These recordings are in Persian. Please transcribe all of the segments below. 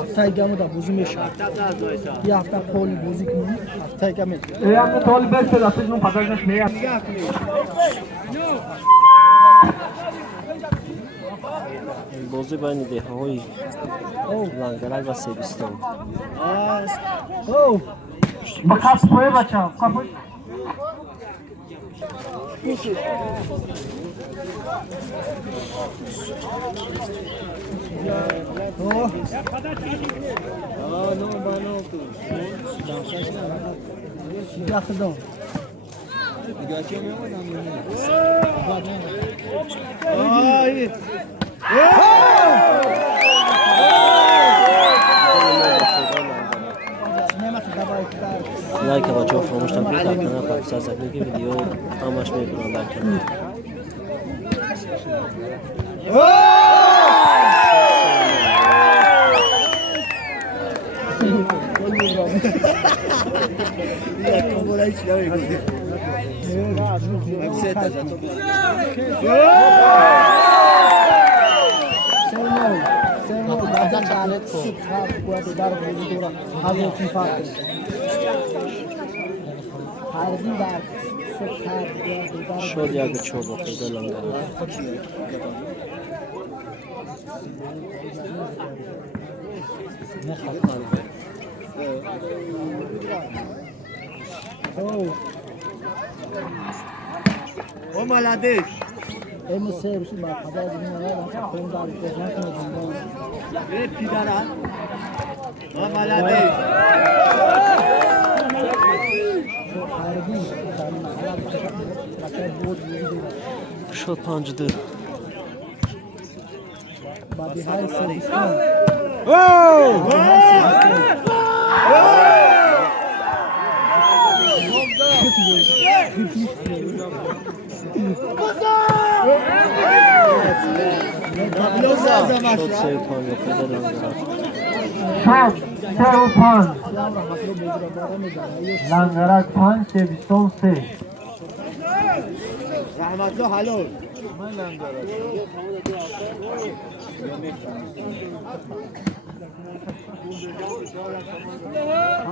هفته گمو دا بوزی میشه یه هفته پول بوزی کنیم هفته گمه هم طالب بسته دفعه جنون پتاکنش میاد بازی بین دهه‌های لنگرک و سیبستان با کپ پایه بچه ها کپش لایک و بچه ها فراموش نکنید در کانال پاکستان زدگی ویدیو همش میکنم در کانال شد یک چوب با خود لنگرک O молодец! Ему сервис ба хадар динара фон дар prezent мезон. Эй, пидара! O молодец! شد 5-2 با دیهای سیستان شد 3-5 با خود لنگرک شد 3-5 لنگرک 5 سیبستان 3 رحمتلو حلال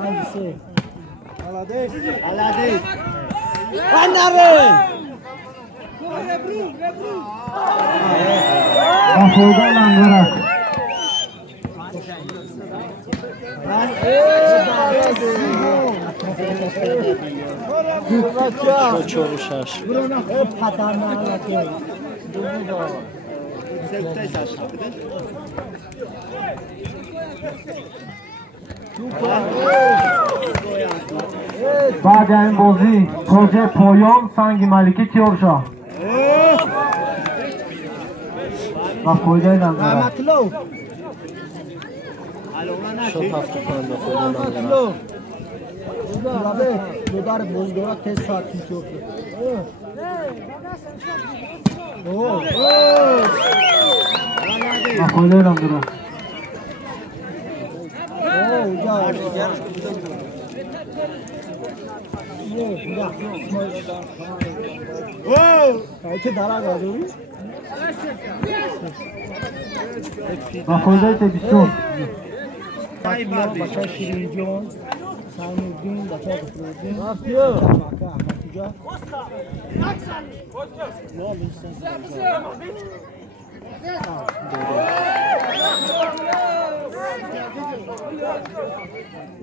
hangisi? молодец! молодец! Afoda Langarak شد 4-6 بعد این بازی پروژه پایان سنگ ملکی تیارشاه و فایده لنگرک شد 7-5 با خود لنگرک دودار بزدورا تست ساعت می‌چوبه. و فایده لنگرک چه دارا گذاری؟ و فایده تبیستون بچه شیرین جان سایمالدین بچه گفرودین احمد جا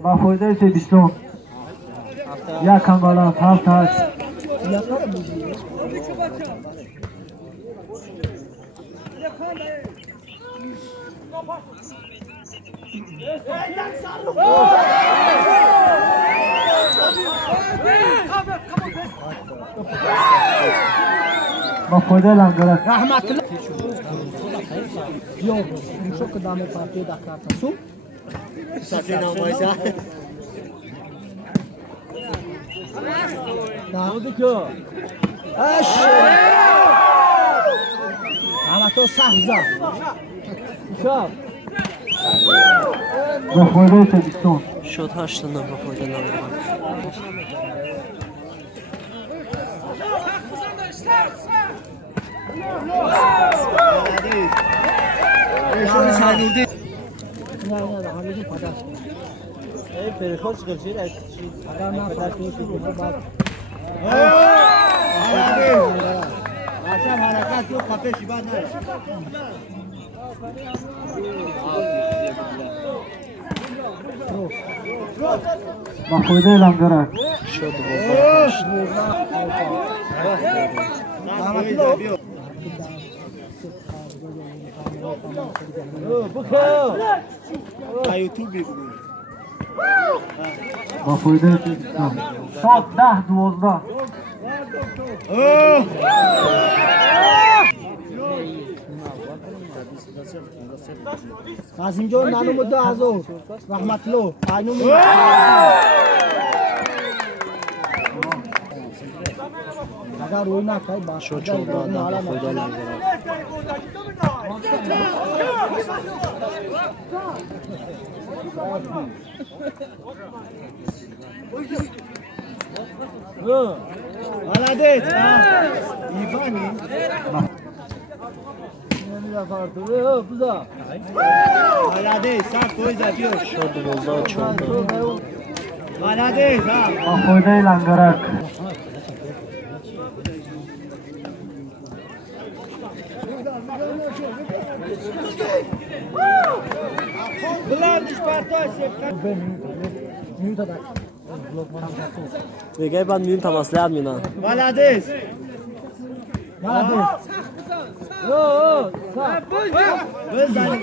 و فایده تبیستون یک کمبالان 7 با فایده لنگرک رحمت الله یا میشه که دامه پارتی دکارتا سو سفی نمایشا داودی که اش اما تو سخزا شاب با فایده تبیستون شد 8 با فایده لنگرک شون سنوردی نه همین پدر ای پرخوش گرچه را پدر نه پدر که بعد عشان حرکت جو خفه شی بعد نره با فایده لنگرک شد یوتیوب بگو با فایده شاد 10-12 قاسم جان نانو مدو ازو رحمت لو اینو اگر روی نکنی باشه شد چون بعد با فایده لنگرک молодец ایوانی молодец сам توی زدیو شد 12 14 молодец با فایده لنگرک بلندش پرتاش دیگه بعد میون تماسلیت میونن молодец بزن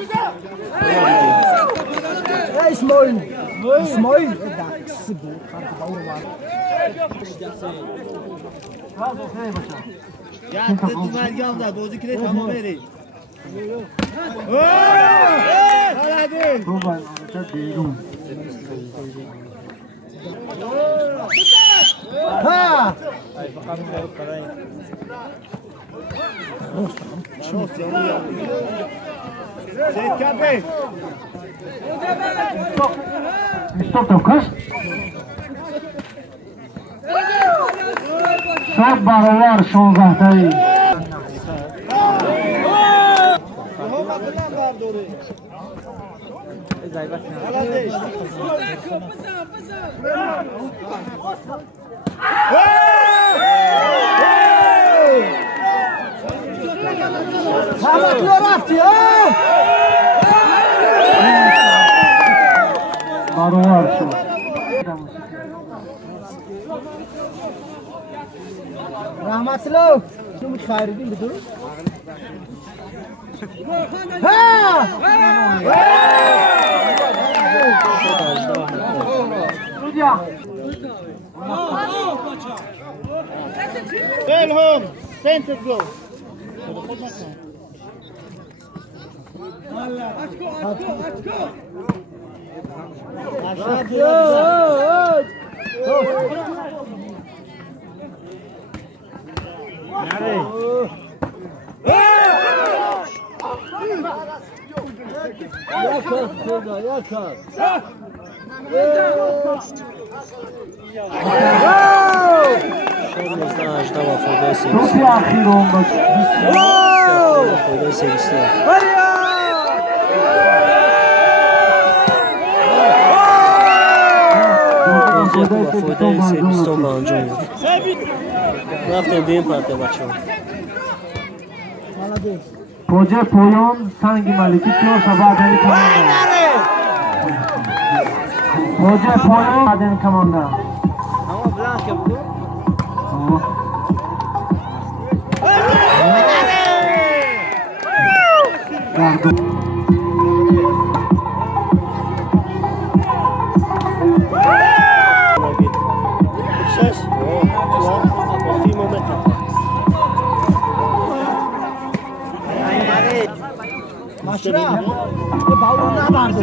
اسماعیل دکس بود یا تو مرگم داد دوزی که تمام بری молодец تو باید بیرون ها Zekabey. استوب تو کش شاد برابر 16 تایی Homa bilan bardori. Молодец. رحمت لو رفتی برابر شد رحمت لو شو متخيرين بدو ها Belhom. Center go. شد 18 با فایده 3 توپی اخیر اون باشه فایده 3 با فایده 3 با انجام رفتیم به این پرده بچه ها پوجه پویان سنگ ملکی کیو شبادنی کمانده پوجه پویان شبادنی کمانده اما بلند که بگو ماشرا یه باور نبردو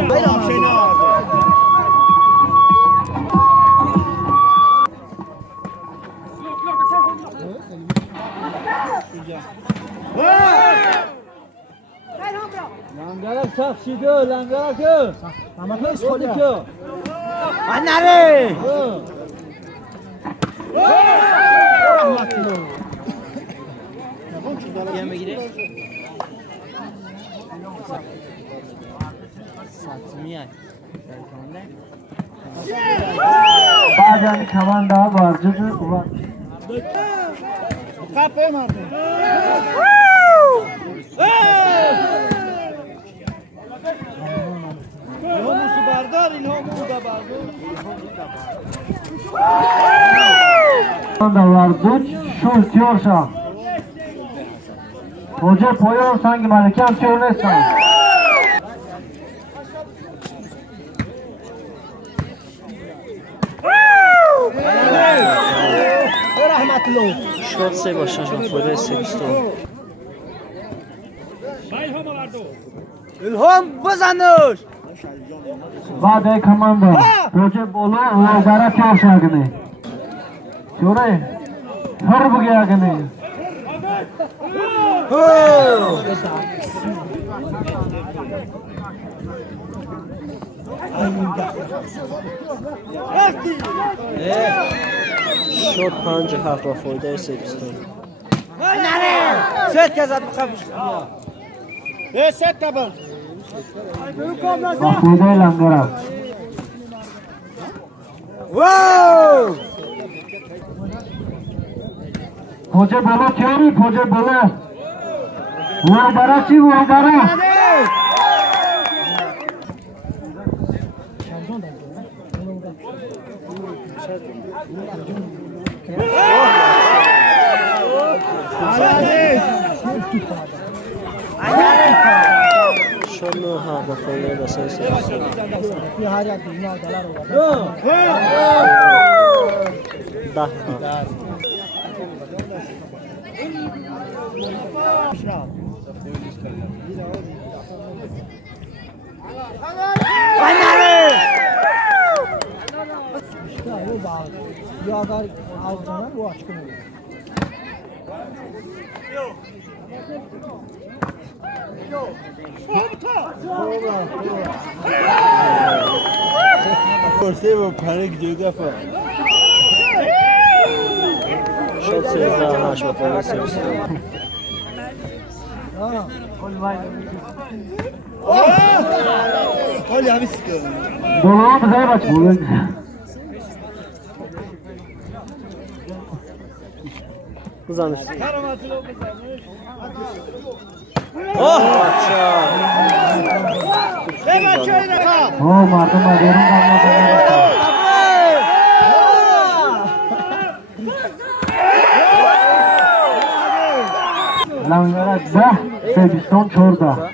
لنگرک چخشیده لنگرک رحمت لو اسخولی که که نره رحمت لو بعدن کماندا وارجز و قپه مردم ilhamı bardar, ilhamı da bardar. da varduç şultiyorsa. Hoca poyon sanki malikan söylesen. Rahmetli. شاد سه باشه شما فوره سیبستون İlham bozanır. بعد کماندا hoca bolu وزارة چورشا گنی. چوره هر بگیا گنی. شاد 57 و فوره سیبستون Set kazat bıkabış. Set taban. وفوده لنگرا. Wow! hoca bolu چوری hoca bolu. وزارة چی وزارة؟ شاد 9 ها با فوره با سه سیبستون ده ها Ya agar alacağına bu açıkın olur. شاد 13 8 با فوره سیبستون Olha, visca. bolu بزای بچه. bolu. Kızanırsın. Evet, şöyle kal. Oh mardum aderin kalmasın. Langara da Sebiston çorda.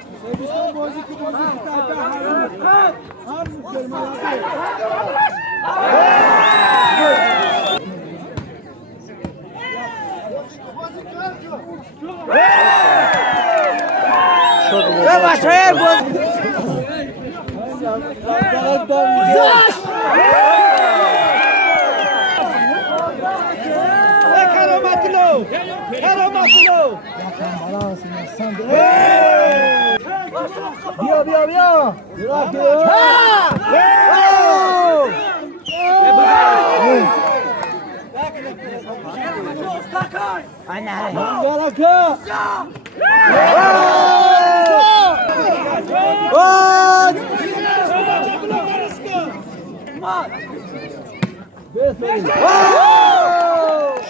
Yavaş, hayır boz. Karamatlo. Karamatlo. Biyo, biyo, biyo.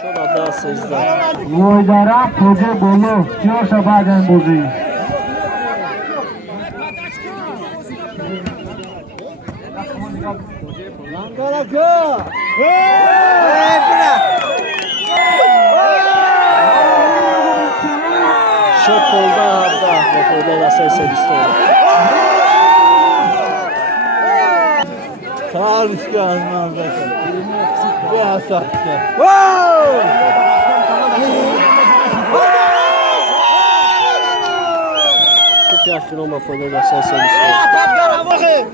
Şurada daha 13. وزارة hoca bolu. Diyorsa bazen bozuyor. Şok oldu hatta. Ve fooره da سه سیبستون Tarışkan manzara. Bu asakta. Çok yaşlı olma fooره da سه سیبستون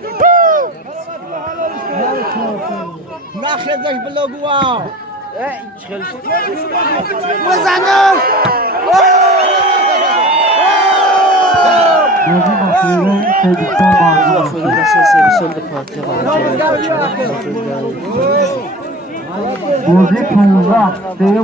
نخزش بلگوا. بزنم. Bozu bakıyorum Sebiston و bağlı. فooره da سه سیبستون به پارتی قرار Bozu 15.